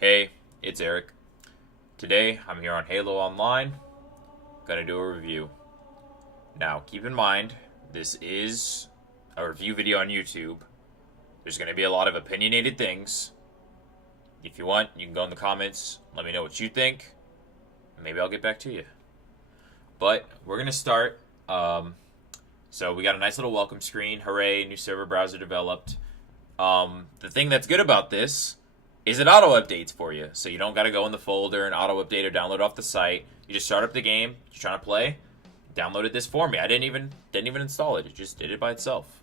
Hey, it's Eric. Today, I'm here on Halo Online, gonna do a review. Now, keep in mind, this is a review video on YouTube. There's gonna be a lot of opinionated things. If you want, you can go in the comments, let me know what you think, and maybe I'll get back to you. But, we're gonna start. So we got a nice little welcome screen. Hooray, new server browser developed. The thing that's good about this is it auto updates for you, so you don't got to go in the folder and auto update or download off the site. You just start up the game you're trying to play, downloaded this for me. I didn't even install it; it just did it by itself.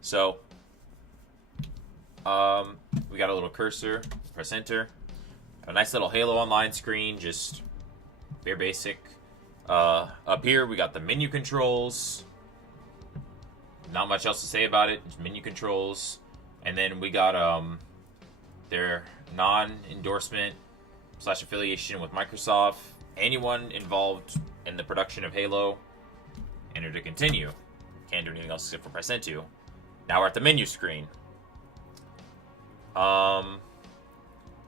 So, we got a little cursor. Press enter. A nice little Halo Online screen, just very basic. Up here we got the menu controls. Not much else to say about it. Just menu controls, and then we got their non-endorsement / affiliation with Microsoft. Anyone involved in the production of Halo, enter to continue. Can't do anything else except for press enter. Now we're at the menu screen. Nothing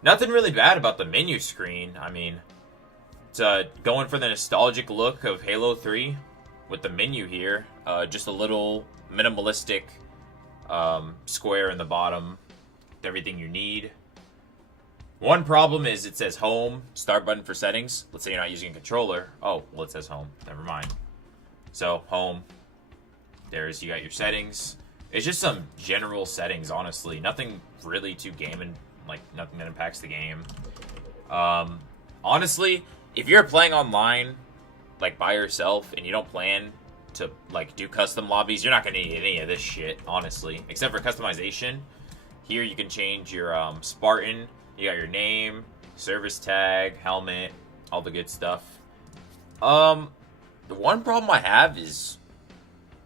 really bad about the menu screen. I mean, it's going for the nostalgic look of Halo 3 with the menu here. Just a little minimalistic square in the bottom. Everything you need. One problem is it says home, start button for settings. Let's say you're not using a controller. Oh, well, it says home. Never mind. So, home. You got your settings. It's just some general settings, honestly. Nothing really too gaming, like nothing that impacts the game. Honestly, if you're playing online, like by yourself, and you don't plan to like do custom lobbies, you're not gonna need any of this shit, honestly. Except for customization. Here you can change your Spartan. You got your name, service tag, helmet, all the good stuff. The one problem I have is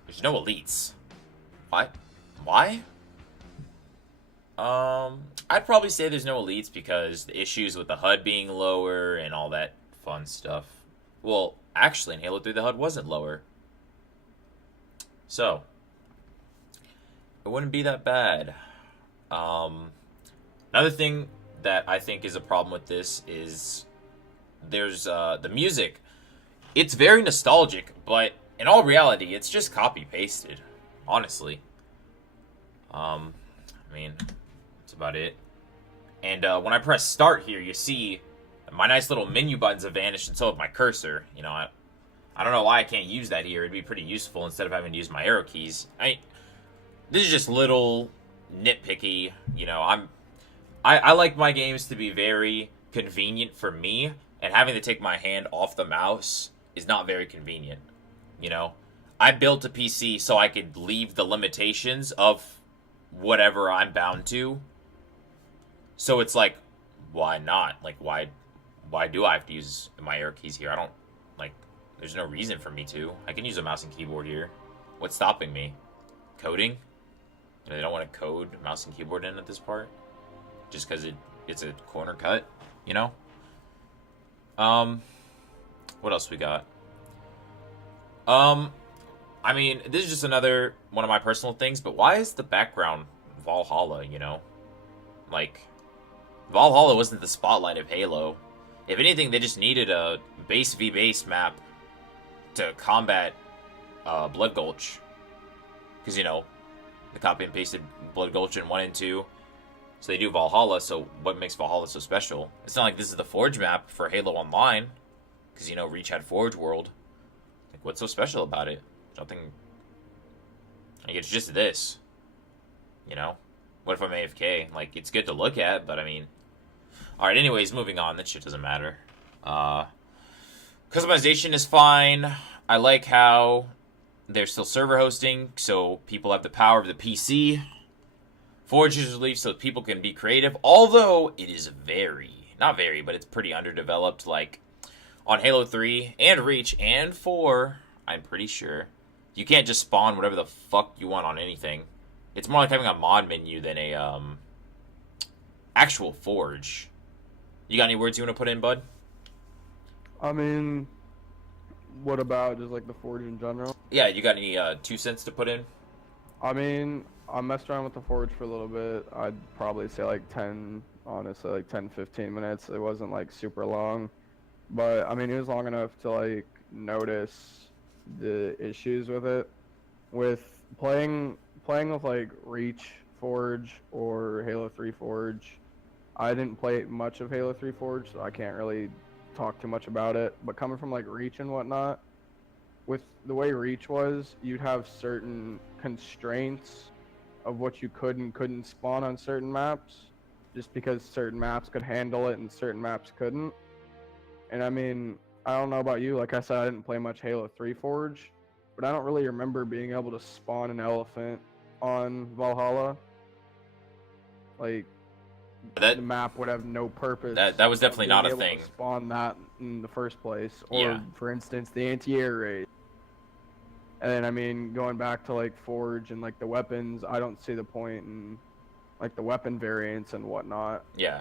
there's no elites. What? Why? I'd probably say there's no elites because the issues with the HUD being lower and all that fun stuff. Well, actually, in Halo 3, the HUD wasn't lower. So, it wouldn't be that bad. Another thing that I think is a problem with this is there's the music. It's very nostalgic, but in all reality, it's just copy-pasted, honestly. I mean, that's about it. And when I press start here, you see my nice little menu buttons have vanished and so have my cursor. You know, I don't know why I can't use that here. It'd be pretty useful instead of having to use my arrow keys. This is just little nitpicky. You know, I like my games to be very convenient for me, and having to take my hand off the mouse is not very convenient. You know, I built a PC so I could leave the limitations of whatever I'm bound to. So it's like, why not? Like, why do I have to use my arrow keys here? I don't, like, there's no reason for me to. I can use a mouse and keyboard here. What's stopping me? Coding? They don't want to code mouse and keyboard in at this part? Just because it's a corner cut, you know? What else we got? I mean, this is just another one of my personal things, but why is the background Valhalla, you know? Like, Valhalla wasn't the spotlight of Halo. If anything, they just needed a base v base map to combat Blood Gulch. Because, you know, the copy and pasted Blood Gulch in 1 and 2. So they do Valhalla, so what makes Valhalla so special? It's not like this is the Forge map for Halo Online. Because, you know, Reach had Forge World. Like, what's so special about it? Nothing. Like, it's just this. You know? What if I'm AFK? Like, it's good to look at, but I mean... Alright, anyways, moving on. That shit doesn't matter. Customization is fine. I like how there's still server hosting, so people have the power of the PC. Forge is released so people can be creative, although it is not very, but it's pretty underdeveloped. Like, on Halo 3 and Reach and 4, I'm pretty sure, you can't just spawn whatever the fuck you want on anything. It's more like having a mod menu than a, actual Forge. You got any words you want to put in, bud? I mean, what about just like the Forge in general? Yeah, you got any 2 cents to put in? I mean, I messed around with the Forge for a little bit. I'd probably say like 10 honestly, like 10, 15 minutes. It wasn't like super long, but I mean, it was long enough to like notice the issues with it. With playing with like Reach Forge or Halo 3 Forge, I didn't play much of Halo 3 Forge, so I can't really talk too much about it. But coming from like Reach and whatnot, with the way Reach was, you'd have certain constraints of what you could and couldn't spawn on certain maps, just because certain maps could handle it and certain maps couldn't. And I mean, I don't know about you, like I said, I didn't play much Halo 3 Forge, but I don't really remember being able to spawn an elephant on Valhalla. Like, That the map would have no purpose. that was definitely not a being able thing. to spawn that in the first place, or Yeah. for instance, the anti-air raid. And then I mean, going back to like Forge and like the weapons, I don't see the point in like the weapon variants and whatnot. Yeah.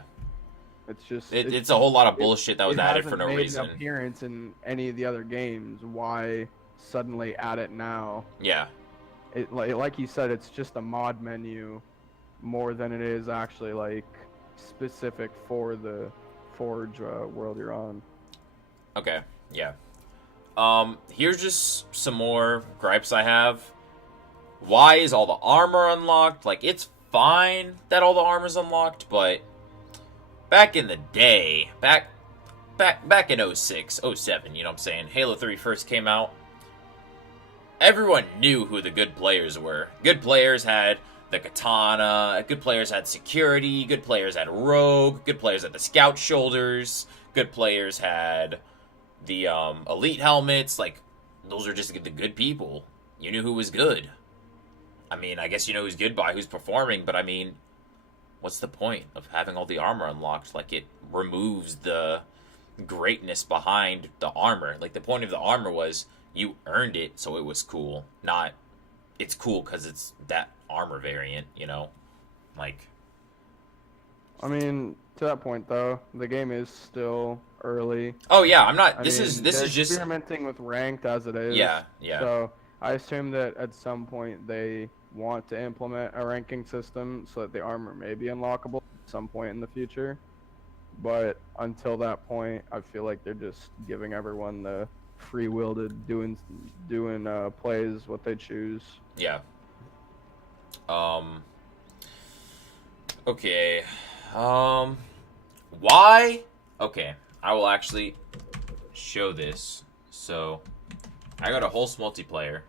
It's just It's a whole lot of bullshit that was it added for hasn't no made reason. an appearance in any of the other games. Why suddenly add it now? Yeah. It like you said, it's just a mod menu more than it is actually like specific for the Forge world you're on. Okay. Yeah. Here's just some more gripes I have. Why is all the armor unlocked? Like, it's fine that all the armor's unlocked, but back in the day, back in 06, 07, you know what I'm saying? Halo 3 first came out. Everyone knew who the good players were. Good players had the katana, good players had security, good players had rogue, good players had the scout shoulders, good players had the elite helmets. Like, those are just the good people. You knew who was good. I mean, I guess you know who's good by who's performing, but I mean, what's the point of having all the armor unlocked? Like, it removes the greatness behind the armor. Like, the point of the armor was you earned it, so it was cool. Not, it's cool because it's that armor variant, you know? Like, I mean, to that point though, the game is still early. oh yeah, I'm not, I this mean, is they're just, experimenting with ranked as it is. yeah. So I assume that at some point they want to implement a ranking system so that the armor may be unlockable at some point in the future. But until that point, I feel like they're just giving everyone the free will to doing plays what they choose. Yeah. Okay. Why? Okay, I will actually show this. So, I got a whole multiplayer.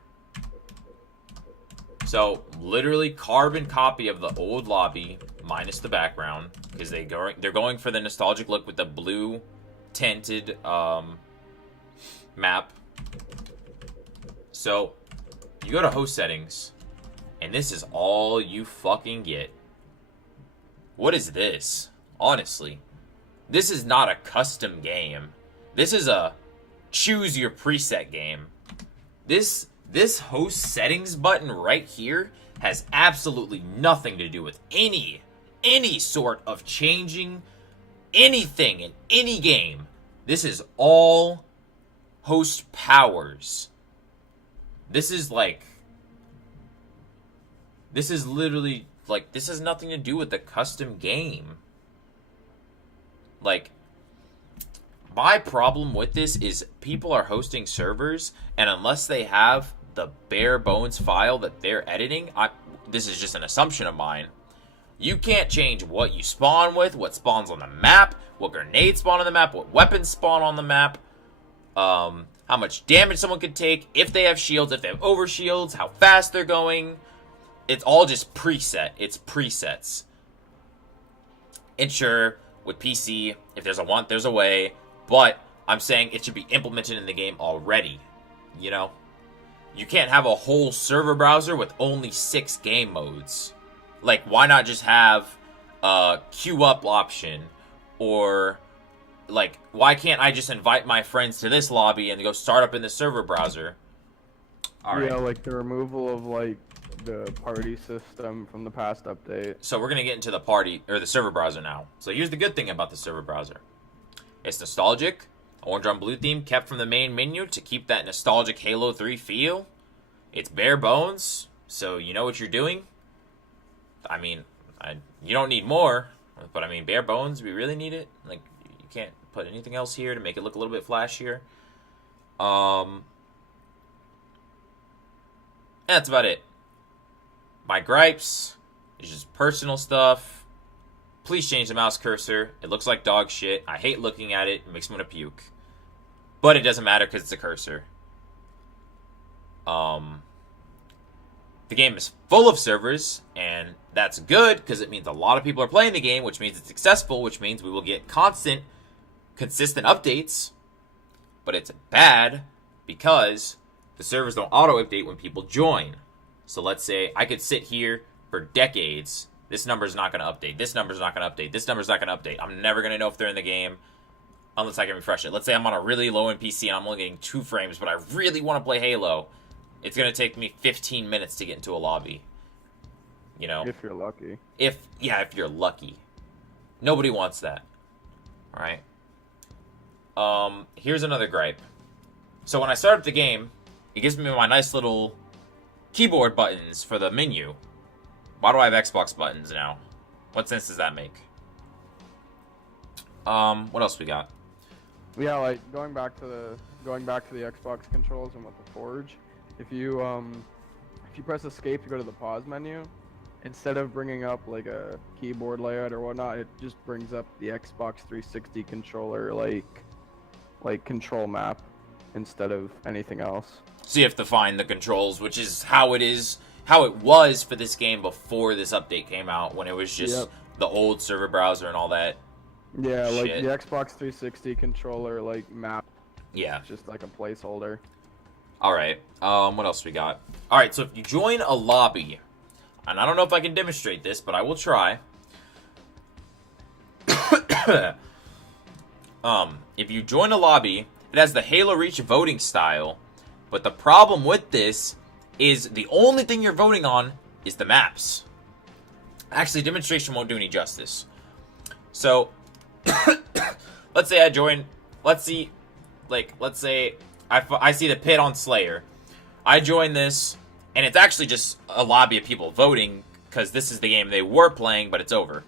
So, literally carbon copy of the old lobby minus the background, because they're going for the nostalgic look with the blue tinted map. So, you go to host settings, and this is all you fucking get. What is this? Honestly, this is not a custom game. This is a choose your preset game. This host settings button right here has absolutely nothing to do with any sort of changing anything in any game. This is all host powers. This is literally like, this has nothing to do with the custom game. Like, my problem with this is people are hosting servers, and unless they have the bare bones file that they're editing, this is just an assumption of mine, you can't change what you spawn with, what spawns on the map, what grenades spawn on the map, what weapons spawn on the map, how much damage someone could take, if they have shields, if they have over shields, how fast they're going. It's all just preset. It's presets. And sure, with PC, if there's a want, there's a way. But I'm saying it should be implemented in the game already. You know? You can't have a whole server browser with only 6 game modes. Like, why not just have a queue up option? Or, like, why can't I just invite my friends to this lobby and go start up in the server browser? Alright. Yeah, like the removal of like the party system from the past update. So we're gonna get into the party or the server browser now. So here's the good thing about the server browser. It's nostalgic, orange on blue theme kept from the main menu to keep that nostalgic Halo 3 feel. It's bare bones, so you know what you're doing. I mean, you don't need more. But I mean, bare bones, we really need it. Like, you can't put anything else here to make it look a little bit flashier. That's about it. My gripes is just personal stuff. Please change the mouse cursor. It looks like dog shit. I hate looking at it. It makes me want to puke. But it doesn't matter because it's a cursor. The game is full of servers, and that's good because it means a lot of people are playing the game, which means it's successful, which means we will get consistent updates. But it's bad because the servers don't auto-update when people join. So let's say I could sit here for decades. This number's not going to update. This number's not going to update. This number's not going to update. I'm never going to know if they're in the game unless I can refresh it. Let's say I'm on a really low-end PC and I'm only getting 2 frames, but I really want to play Halo. It's going to take me 15 minutes to get into a lobby. You know? If you're lucky. If you're lucky. Nobody wants that. Alright? Here's another gripe. So when I start up the game, it gives me my nice little keyboard buttons for the menu. Why do I have Xbox buttons now? What sense does that make? What else we got? Yeah, like going back to the Xbox controls and with the Forge, if you press escape to go to the pause menu, instead of bringing up like a keyboard layout or whatnot, it just brings up the Xbox 360 controller like control map instead of anything else. So you have to find the controls, which is how it was for this game before this update came out, when it was just the old server browser and all that. Yeah, like shit. the Xbox 360 controller like map. Yeah. It's just like a placeholder. Alright, what else we got? Alright, so if you join a lobby, and I don't know if I can demonstrate this, but I will try. If you join a lobby, it has the Halo Reach voting style, but the problem with this is the only thing you're voting on is the maps. Actually, demonstration won't do any justice. So, let's say I join, let's say I see the pit on Slayer. I join this, and it's actually just a lobby of people voting, because this is the game they were playing, but it's over.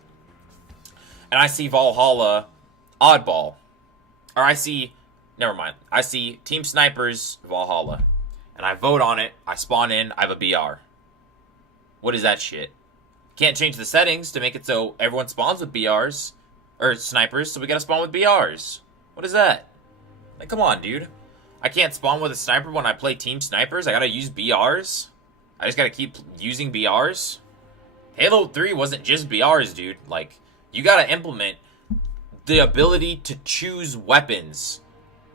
And I see Valhalla Oddball. Or I see Team Snipers Valhalla. And I vote on it, I spawn in, I have a BR. What is that shit? Can't change the settings to make it so everyone spawns with BRs. Or snipers, so we gotta spawn with BRs. What is that? Like, come on, dude. I can't spawn with a sniper when I play Team Snipers. I gotta use BRs. I just gotta keep using BRs. Halo 3 wasn't just BRs, dude. Like, you gotta implement the ability to choose weapons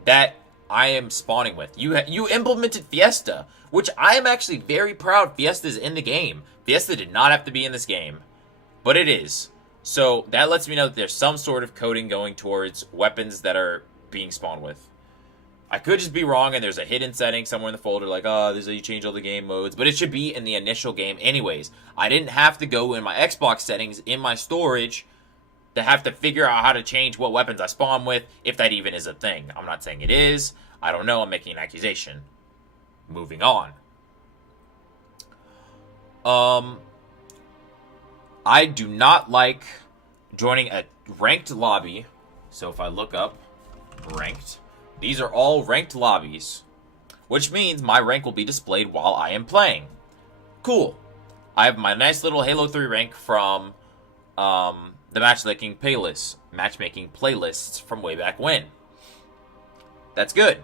that I am spawning with. You implemented Fiesta, which I am actually very proud Fiesta's in the game. Fiesta did not have to be in this game, but it is. So that lets me know that there's some sort of coding going towards weapons that are being spawned with. I could just be wrong and there's a hidden setting somewhere in the folder like, oh, this is how you change all the game modes. But it should be in the initial game anyways. I didn't have to go in my Xbox settings in my storage to have to figure out how to change what weapons I spawn with, if that even is a thing. I'm not saying it is. I don't know. I'm making an accusation. Moving on. I do not like joining a ranked lobby. So if I look up ranked, these are all ranked lobbies, which means my rank will be displayed while I am playing. Cool. I have my nice little Halo 3 rank from the matchmaking playlists from way back when. That's good.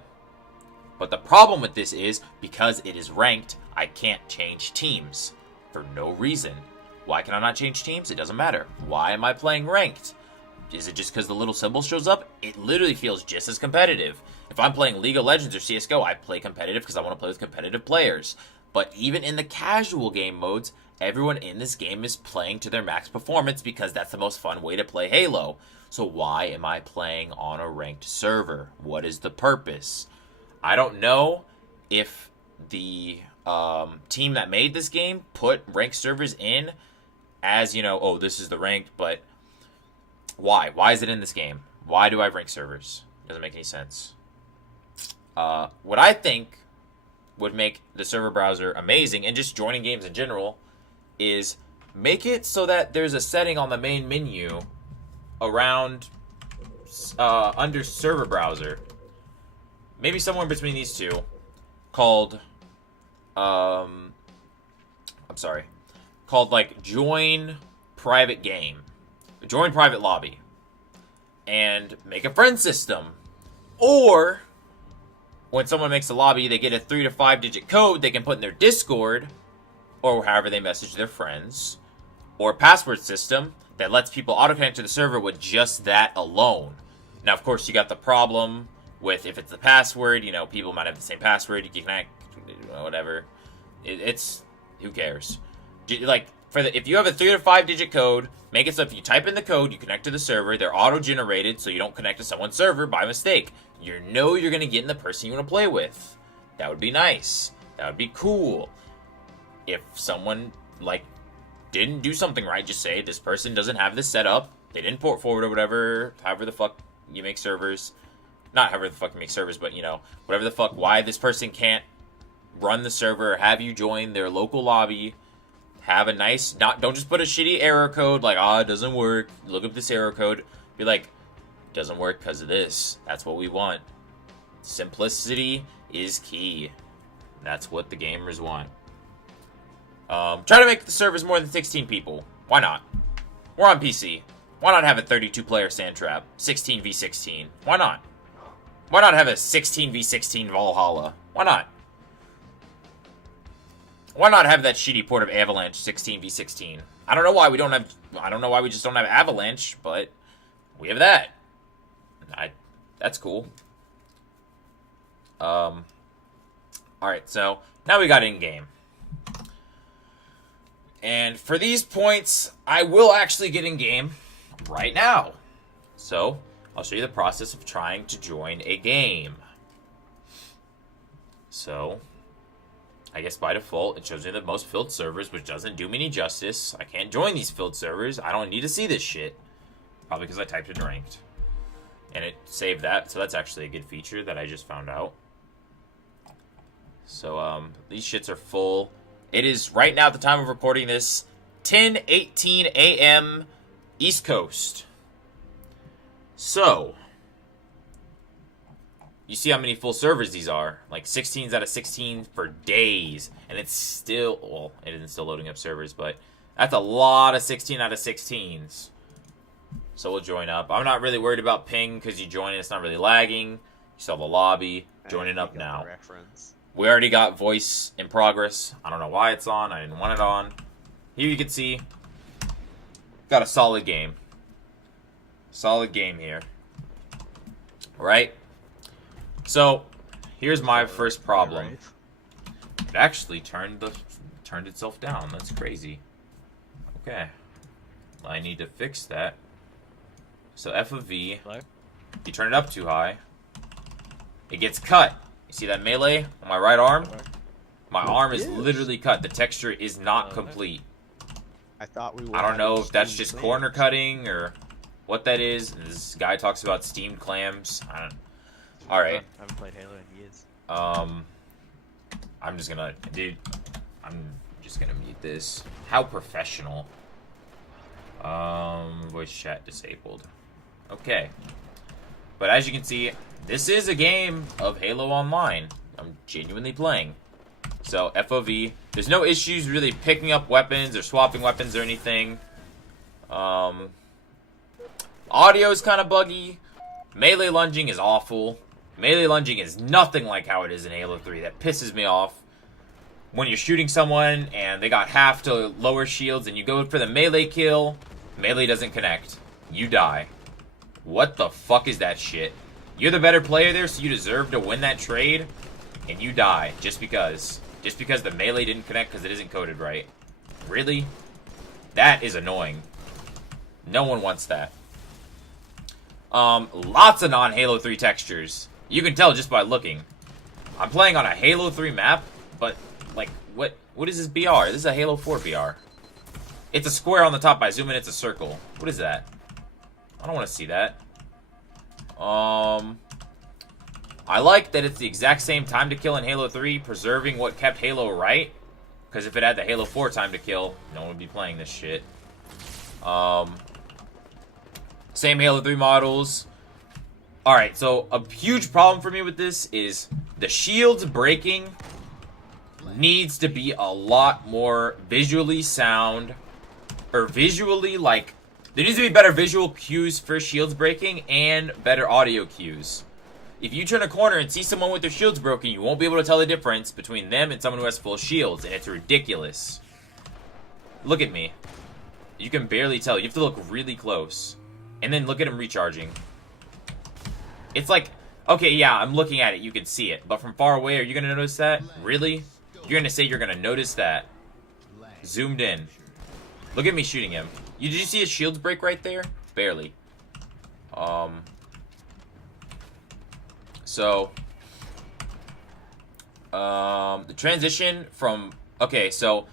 But the problem with this is, because it is ranked, I can't change teams for no reason. Why can I not change teams? It doesn't matter. Why am I playing ranked? Is it just because the little symbol shows up? It literally feels just as competitive. If I'm playing League of Legends or CSGO, I play competitive because I want to play with competitive players. But even in the casual game modes, everyone in this game is playing to their max performance because that's the most fun way to play Halo. So why am I playing on a ranked server? What is the purpose? I don't know if the team that made this game put ranked servers in as, oh, this is the ranked, but why? Why is it in this game? Why do I have ranked servers? Doesn't make any sense. What I think would make the server browser amazing, and just joining games in general, is make it so that there's a setting on the main menu around under server browser, maybe somewhere between these two, called called like join private game, join private lobby, and make a friend system. Or when someone makes a lobby, they get a 3 to 5 digit code they can put in their Discord, or however they message their friends, or a password system that lets people auto-connect to the server with just that alone. Now, of course, you got the problem with if it's the password, you know, people might have the same password, you can connect, whatever. It's, who cares? Like, if you have a 3 to 5 digit code, make it so if you type in the code, you connect to the server, they're auto-generated so you don't connect to someone's server by mistake. You know you're going to get in the person you want to play with. That would be nice. That would be cool. If someone, like, didn't do something right, just say, this person doesn't have this set up, they didn't port forward or whatever, however the fuck you make servers. Not however the fuck you make servers, but, you know, whatever the fuck, why this person can't run the server, have you join their local lobby, have a nice, don't just put a shitty error code, like, it doesn't work, look up this error code, be like, doesn't work because of this, that's what we want. Simplicity is key. That's what the gamers want. Try to make the servers more than 16 people. Why not? We're on PC. Why not have a 32-player sand trap? 16v16. Why not? Why not have a 16v16 Valhalla? Why not? Why not have that shitty port of Avalanche 16v16? I don't know why we just don't have Avalanche, but we have that. That's cool. Alright, so now we got in-game. And for these points, I will actually get in-game right now. So, I'll show you the process of trying to join a game. So, I guess by default, it shows me the most filled servers, which doesn't do me any justice. I can't join these filled servers. I don't need to see this shit. Probably because I typed in ranked. And it saved that, so that's actually a good feature that I just found out. So, these shits are full. It is, right now, at the time of recording this, 10:18 a.m. East Coast. So, you see how many full servers these are. Like, 16s out of 16 for days. And it's still, well, it isn't still loading up servers, but that's a lot of 16 out of 16s. So we'll join up. I'm not really worried about ping, because you join and it's not really lagging. You still have a lobby. Joining up now. We already got voice in progress. I don't know why it's on. I didn't want it on. Here you can see. Got a solid game. Solid game here. Right? So, here's my first problem. It actually turned itself down. That's crazy. Okay. I need to fix that. So F of V. You turn it up too high. It gets cut. See that melee on my right arm? My arm is literally cut. The texture is not complete. I thought we were. I don't know if that's just corner cutting or what that is. This guy talks about steamed clams. I don't. All right. I haven't played Halo in years. I'm just gonna mute this. How professional. Voice chat disabled. Okay. But as you can see, this is a game of Halo Online. I'm genuinely playing. So, FOV. There's no issues really picking up weapons or swapping weapons or anything. Audio is kind of buggy. Melee lunging is awful. Melee lunging is nothing like how it is in Halo 3. That pisses me off. When you're shooting someone and they got half to lower shields and you go for the melee kill, melee doesn't connect. You die. What the fuck is that shit? You're the better player there, so you deserve to win that trade, and you die just because. Just because the melee didn't connect because it isn't coded right. Really? That is annoying. No one wants that. Lots of non-Halo 3 textures. You can tell just by looking. I'm playing on a Halo 3 map, but, like, what is this BR? This is a Halo 4 BR. It's a square on the top. I zoom in, it's a circle. What is that? I don't want to see that. I like that it's the exact same time to kill in Halo 3, preserving what kept Halo right. Because if it had the Halo 4 time to kill, no one would be playing this shit. Same Halo 3 models. Alright, so a huge problem for me with this is the shields breaking needs to be a lot more visually sound, or visually, like, there needs to be better visual cues for shields breaking and better audio cues. If you turn a corner and see someone with their shields broken, you won't be able to tell the difference between them and someone who has full shields, and it's ridiculous. Look at me. You can barely tell. You have to look really close. And then look at him recharging. It's like, okay, yeah, I'm looking at it. You can see it. But from far away, are you going to notice that? Really? You're going to say you're going to notice that? Zoomed in. Look at me shooting him. Did you see his shields break right there? Barely. So, the transition from, okay, so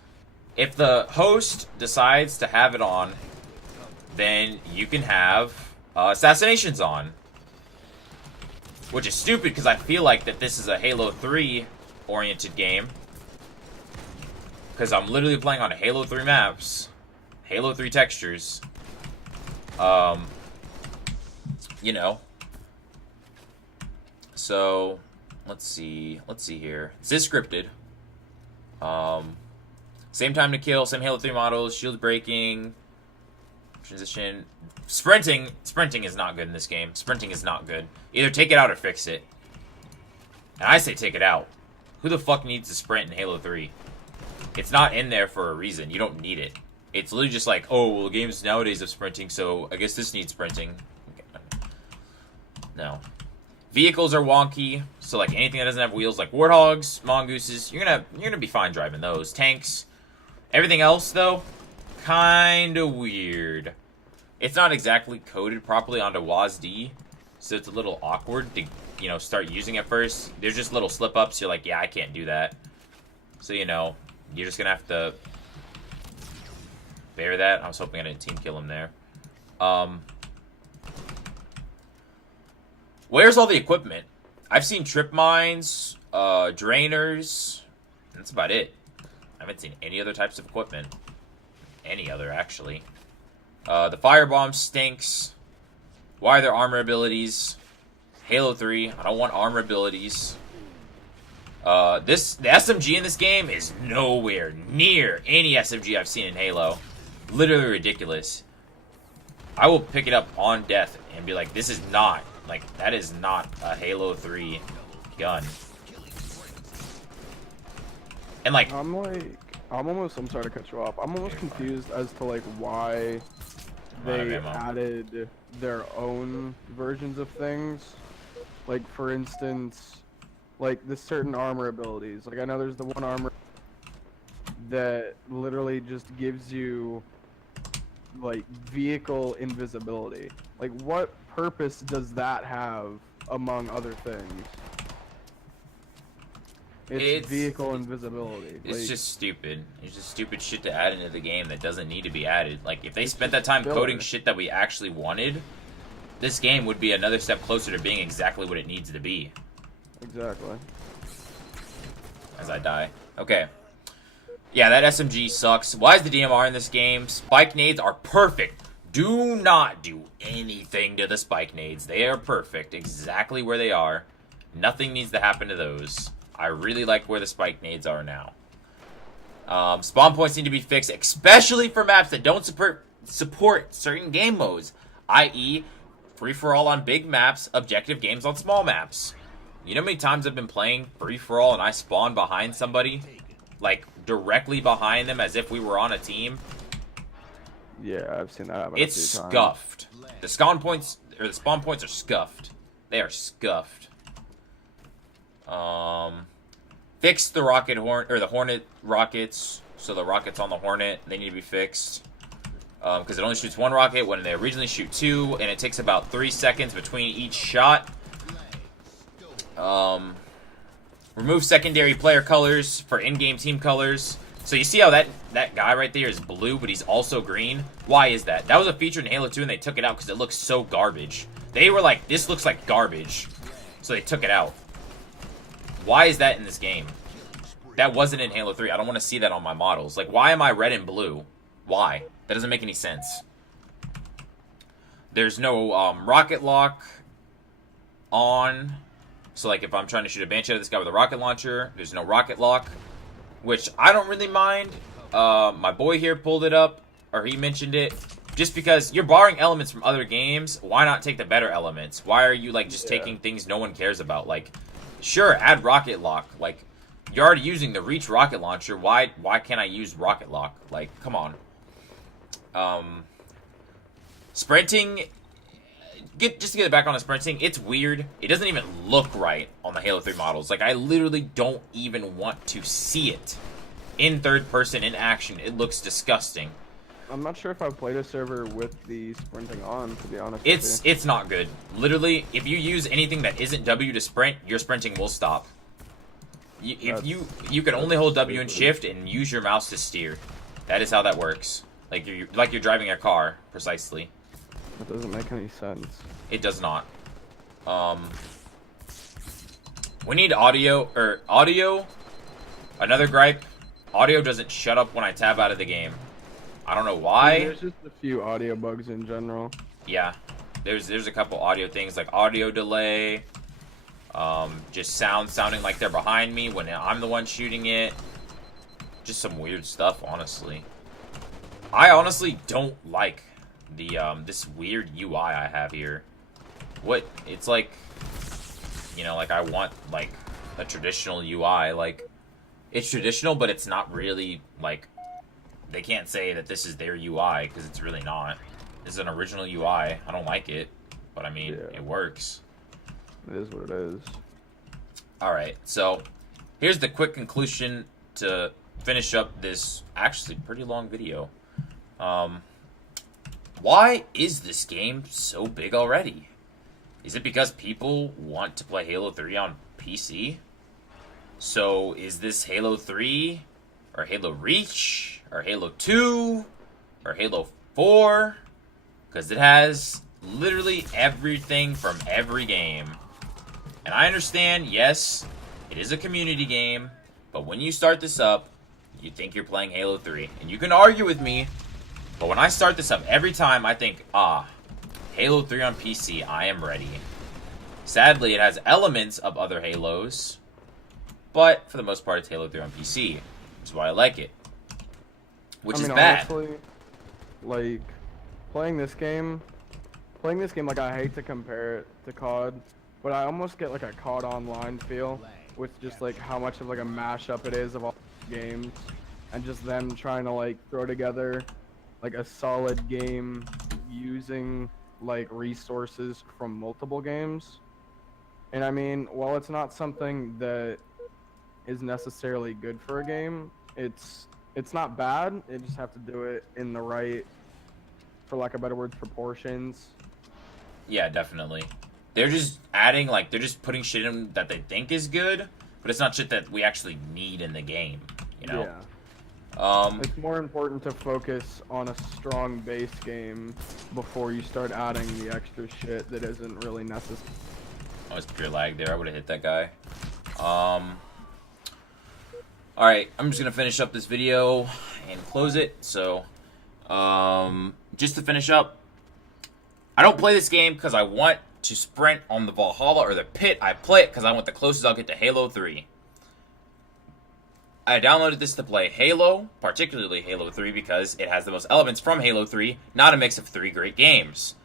if the host decides to have it on, then you can have assassinations on. Which is stupid because I feel like that this is a Halo 3 oriented game. Because I'm literally playing on Halo 3 maps. Halo 3 textures. You know. So, let's see here. This is scripted. Same time to kill, same Halo 3 models, shields breaking, transition. Sprinting is not good in this game. Sprinting is not good. Either take it out or fix it. And I say take it out. Who the fuck needs to sprint in Halo 3? It's not in there for a reason. You don't need it. It's literally just like, oh, well, games nowadays have sprinting, so I guess this needs sprinting. No. Vehicles are wonky, so like anything that doesn't have wheels, like warthogs, mongooses, you're gonna be fine driving those. Tanks. Everything else, though, kinda weird. It's not exactly coded properly onto WASD, so it's a little awkward to, you know, start using at first. There's just little slip-ups. You're like, yeah, I can't do that. So, you know, you're just gonna have to bear that. I was hoping I didn't team kill him there. Where's all the equipment? I've seen trip mines, drainers. That's about it. I haven't seen any other types of equipment. Any other, actually. The firebomb stinks. Why are there armor abilities? Halo 3, I don't want armor abilities. The SMG in this game is nowhere near any SMG I've seen in Halo. Literally ridiculous. I will pick it up on death and be like, this is not, like, that is not a Halo 3 gun. And like, I'm sorry to cut you off. I'm almost confused as to like why they added their own versions of things. Like, for instance, like the certain armor abilities. Like, I know there's the one armor that literally just gives you like vehicle invisibility. Like, what purpose does that have among other things? It's vehicle invisibility. It's like, just stupid. It's just stupid shit to add into the game that doesn't need to be added. Like, if they spent that time coding shit that we actually wanted, this game would be another step closer to being exactly what it needs to be. Exactly. As I die. Okay. Yeah, that SMG sucks. Why is the DMR in this game? Spike nades are perfect. Do not do anything to the spike nades. They are perfect. Exactly where they are. Nothing needs to happen to those. I really like where the spike nades are now. Spawn points need to be fixed, especially for maps that don't support certain game modes, i.e., free-for-all on big maps, objective games on small maps. You know how many times I've been playing free-for-all and I spawn behind somebody? Like, directly behind them as if we were on a team? Yeah, I've seen that happen. It's scuffed. The spawn points are scuffed. They are scuffed. Fix the the Hornet rockets. So the rockets on the Hornet, they need to be fixed. Because it only shoots one rocket when they originally shoot two, and it takes about 3 seconds between each shot. Remove secondary player colors for in-game team colors. So you see how that guy right there is blue, but he's also green? Why is that? That was a feature in Halo 2, and they took it out because it looks so garbage. They were like, this looks like garbage. So they took it out. Why is that in this game? That wasn't in Halo 3. I don't want to see that on my models. Like, why am I red and blue? Why? That doesn't make any sense. There's no rocket lock on. So, like, if I'm trying to shoot a Banshee at this guy with a rocket launcher, there's no rocket lock, which I don't really mind. My boy here pulled it up, or he mentioned it. Just because you're borrowing elements from other games, why not take the better elements? Why are you, like, just taking things no one cares about? Like, sure, add rocket lock. Like, you're already using the Reach rocket launcher. Why can't I use rocket lock? Like, come on. Sprinting, just to get back on the sprinting, it's weird. It doesn't even look right on the Halo 3 models. Like, I literally don't even want to see it in third person, in action. It looks disgusting. I'm not sure if I've played a server with the sprinting on, to be honest. It's not good. Literally, if you use anything that isn't W to sprint, your sprinting will stop. You can only hold W and shift and use your mouse to steer. That is how that works. Like you're driving a car, precisely. That doesn't make any sense. It does not. We need audio. Another gripe. Audio doesn't shut up when I tab out of the game. I don't know why. There's just a few audio bugs in general. Yeah. There's a couple audio things like audio delay. Just sounding like they're behind me when I'm the one shooting it. Just some weird stuff, honestly. I honestly don't like the this weird UI I have here. It's like, you know, like I want like a traditional UI. Like, it's traditional, but it's not really like, they can't say that this is their UI because it's really not. This is an original UI. I don't like it, but I mean, it works. It is what it is. Alright, so here's the quick conclusion to finish up this actually pretty long video. Why is this game so big already? Is it because people want to play Halo 3 on PC? So is this Halo 3, or Halo Reach, or Halo 2, or Halo 4? Because it has literally everything from every game. And I understand, yes, it is a community game, but when you start this up, you think you're playing Halo 3. And you can argue with me, but when I start this up, every time I think, Halo 3 on PC, I am ready. Sadly, it has elements of other Halos, but for the most part, it's Halo 3 on PC, which is why I like it. Which is bad. Honestly, like, playing this game, like, I hate to compare it to COD, but I almost get, like, a COD Online feel, with just, like, how much of, like, a mashup it is of all games, and just them trying to, like, throw together, like, a solid game using, like, resources from multiple games. And I mean, while it's not something that is necessarily good for a game, it's not bad. You just have to do it in the right, for lack of better words, proportions. Yeah, definitely. They're just adding, like, they're just putting shit in that they think is good, but it's not shit that we actually need in the game, you know? Yeah. It's more important to focus on a strong base game before you start adding the extra shit that isn't really necessary. Oh, it's pure lag there. I would have hit that guy. Alright, I'm just going to finish up this video and close it. So, just to finish up, I don't play this game because I want to sprint on the Valhalla or the Pit. I play it because I want the closest I'll get to Halo 3. I downloaded this to play Halo, particularly Halo 3, because it has the most elements from Halo 3, not a mix of 3 great games,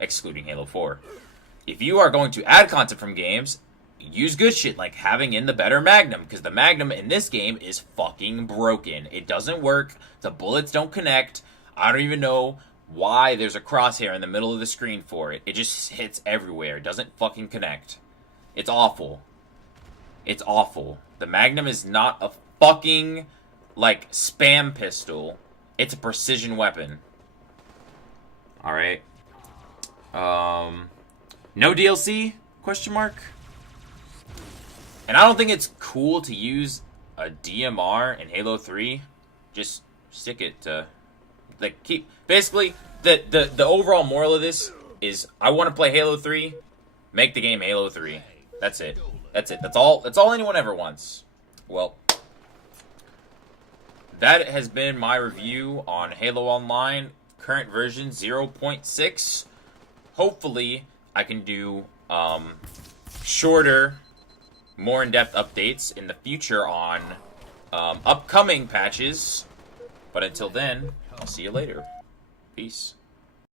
excluding Halo 4. If you are going to add content from games, use good shit like having in the better Magnum, because the Magnum in this game is fucking broken. It doesn't work, the bullets don't connect, I don't even know why there's a crosshair in the middle of the screen for it. It just hits everywhere, it doesn't fucking connect. It's awful. It's awful. The Magnum is not a fucking, like, spam pistol. It's a precision weapon. Alright. No DLC? Question mark? And I don't think it's cool to use a DMR in Halo 3. Just stick it to, like, keep, basically, the overall moral of this is, I want to play Halo 3, make the game Halo 3. That's it. That's it. That's all anyone ever wants. Well, that has been my review on Halo Online, current version 0.6. hopefully I can do shorter, more in-depth updates in the future on upcoming patches. But until then, I'll see you later. Peace.